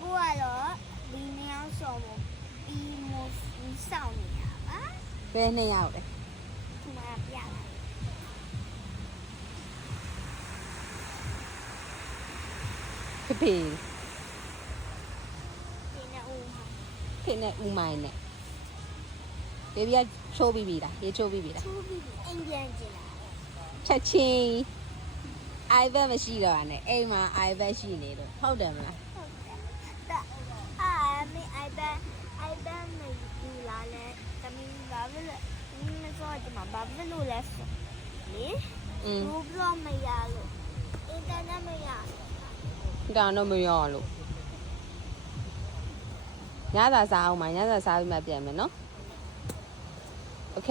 တော့ဒီနှစ်ယောက်ဆောင်ပြီးမဆောင်နေရပါ ဘယ်နှစ်ယောက်လဲ ဒီမှာပြလာ ဖေဖေ ဒီနဲ့ဦးမှာ ဖေနဲ့ဦးမိုင်းနဲ့ဘေဘီကချိုးပြီးပြီလားရေချိုးပြီးပြီလား သူ့ပြီးအိမ်ပြန်ကြလာ ချက်ချင်း iPad မရှိတော့နဲ့အိမ်မှာ iPad ရှိနေလို့ဟုတ်တယ်မလား ဟုတ်တယ်ဒါမေ iPad မယူလာလဲတမီးဘာပဲလဲမစောဒီမှာဘာပဲလို့လဲဆိုလေ ဘူးဘလော့မရလို့အင်တာနက်မရလို့ ဒါတော့မရောလို့ညစာစားအောင်မညစာစားပြီးမှပြန်မယ်နော်โอเค